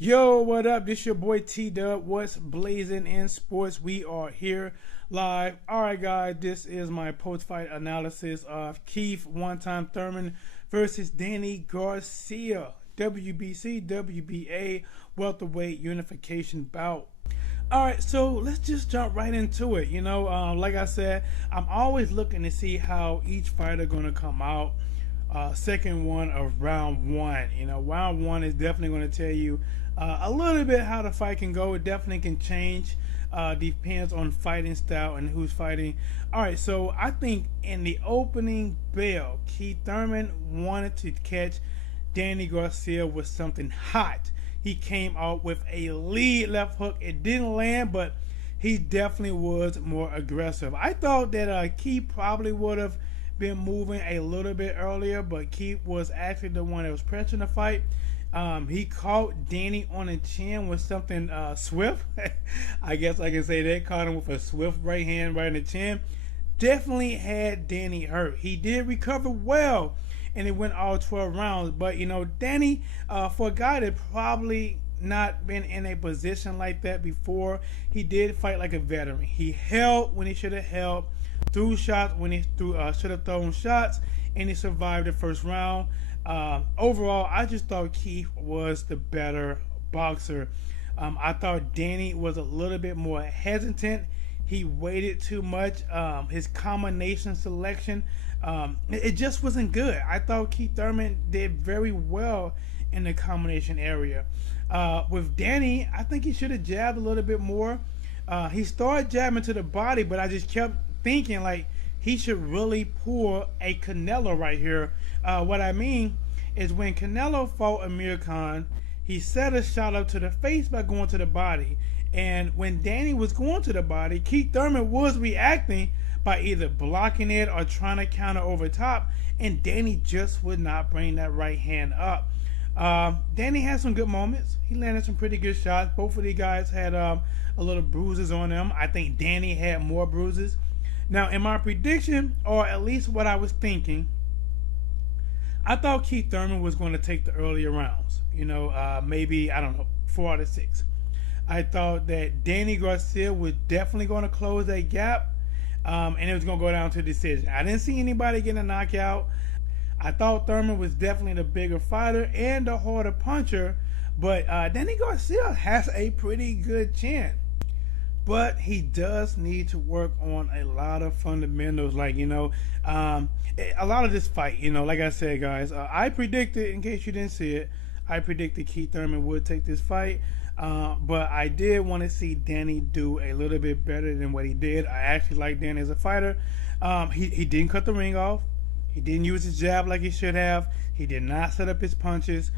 Yo, what up? This your boy T-Dub. What's blazing in sports? We are here live. Alright guys, this is my post-fight analysis of Keith one-time Thurman versus Danny Garcia. WBC, WBA welterweight unification bout. Alright, so let's just jump right into it. Like I said, I'm always looking to see how each fighter gonna come out. Second one of round one. Round one is definitely going to tell you a little bit how the fight can go. It definitely can change. Depends on fighting style and who's fighting. All right, so I think in the opening bell, Keith Thurman wanted to catch Danny Garcia with something hot. He came out with a lead left hook. It didn't land, but he definitely was more aggressive. I thought that Keith probably would have been moving a little bit earlier, but Keith was actually the one that was pressuring the fight. He caught Danny on the chin with something swift. I guess I can say that. Caught him with a swift right hand right in the chin. Definitely had Danny hurt. He did recover well, and it went all 12 rounds. But Danny, for a guy that probably not been in a position like that before, he did fight like a veteran. He held when he should have held, threw shots when he should have thrown shots, and he survived the first round. Overall, I just thought Keith was the better boxer. I thought Danny was a little bit more hesitant. He waited too much. His combination selection, it just wasn't good. I thought Keith Thurman did very well in the combination area. With Danny, I think he should have jabbed a little bit more. He started jabbing to the body, but I just kept thinking like he should really pull a Canelo right here. What I mean is when Canelo fought Amir Khan, he set a shot up to the face by going to the body. And when Danny was going to the body, Keith Thurman was reacting by either blocking it or trying to counter over top, and Danny just would not bring that right hand up. Danny had some good moments. He landed some pretty good shots. Both of these guys had a little bruises on them. I think Danny had more bruises. Now, in my prediction, or at least what I was thinking, I thought Keith Thurman was going to take the earlier rounds. Maybe, I don't know, 4 out of 6. I thought that Danny Garcia was definitely going to close that gap, and it was going to go down to decision. I didn't see anybody getting a knockout. I thought Thurman was definitely the bigger fighter and the harder puncher, but Danny Garcia has a pretty good chin. But he does need to work on a lot of fundamentals, a lot of this fight. Like I said, guys, I predicted, in case you didn't see it, I predicted Keith Thurman would take this fight. But I did want to see Danny do a little bit better than what he did. I actually like Danny as a fighter. He didn't cut the ring off. He didn't use his jab like he should have. He did not set up his punches.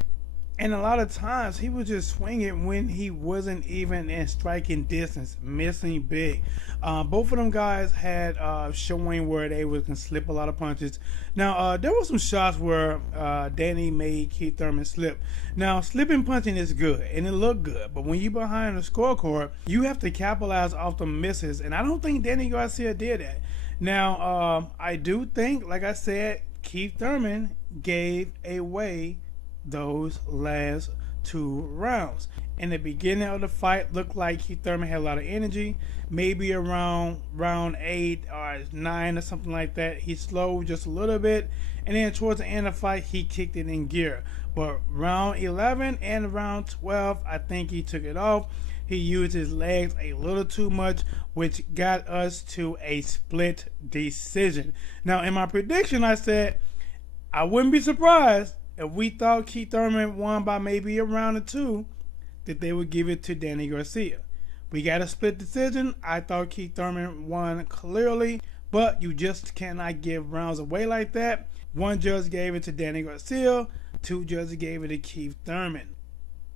And a lot of times he was just swinging when he wasn't even in striking distance, missing big. Both of them guys had showing where they can slip a lot of punches. Now, there were some shots where Danny made Keith Thurman slip. Now, slipping punching is good, and it looked good. But when you're behind the scorecard, you have to capitalize off the misses. And I don't think Danny Garcia did that. Now, I do think, like I said, Keith Thurman gave away those last 2 rounds. In the beginning of the fight, looked like Keith Thurman had a lot of energy. Maybe around round 8 or 9 or something like that, he slowed just a little bit, and then towards the end of the fight, he kicked it in gear. But round 11 and round 12, I think he took it off. He used his legs a little too much, which got us to a split decision. Now, in my prediction, I said I wouldn't be surprised if we thought Keith Thurman won by maybe a round or 2, that they would give it to Danny Garcia. We got a split decision. I thought Keith Thurman won clearly, but you just cannot give rounds away like that. 1 judge gave it to Danny Garcia. 2 judges gave it to Keith Thurman.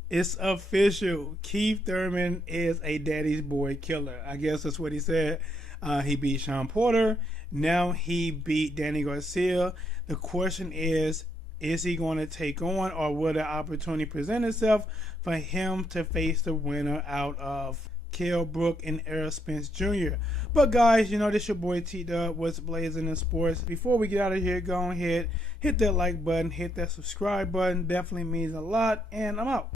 It's official. Keith Thurman is a daddy's boy killer. I guess that's what he said. He beat Sean Porter. Now he beat Danny Garcia. The question is he going to take on, or will the opportunity present itself for him to face the winner out of Kell Brook and Errol Spence Jr.? But guys, this your boy T-Dub, what's blazing in sports. Before we get out of here, go ahead, hit that like button, hit that subscribe button. Definitely means a lot, and I'm out.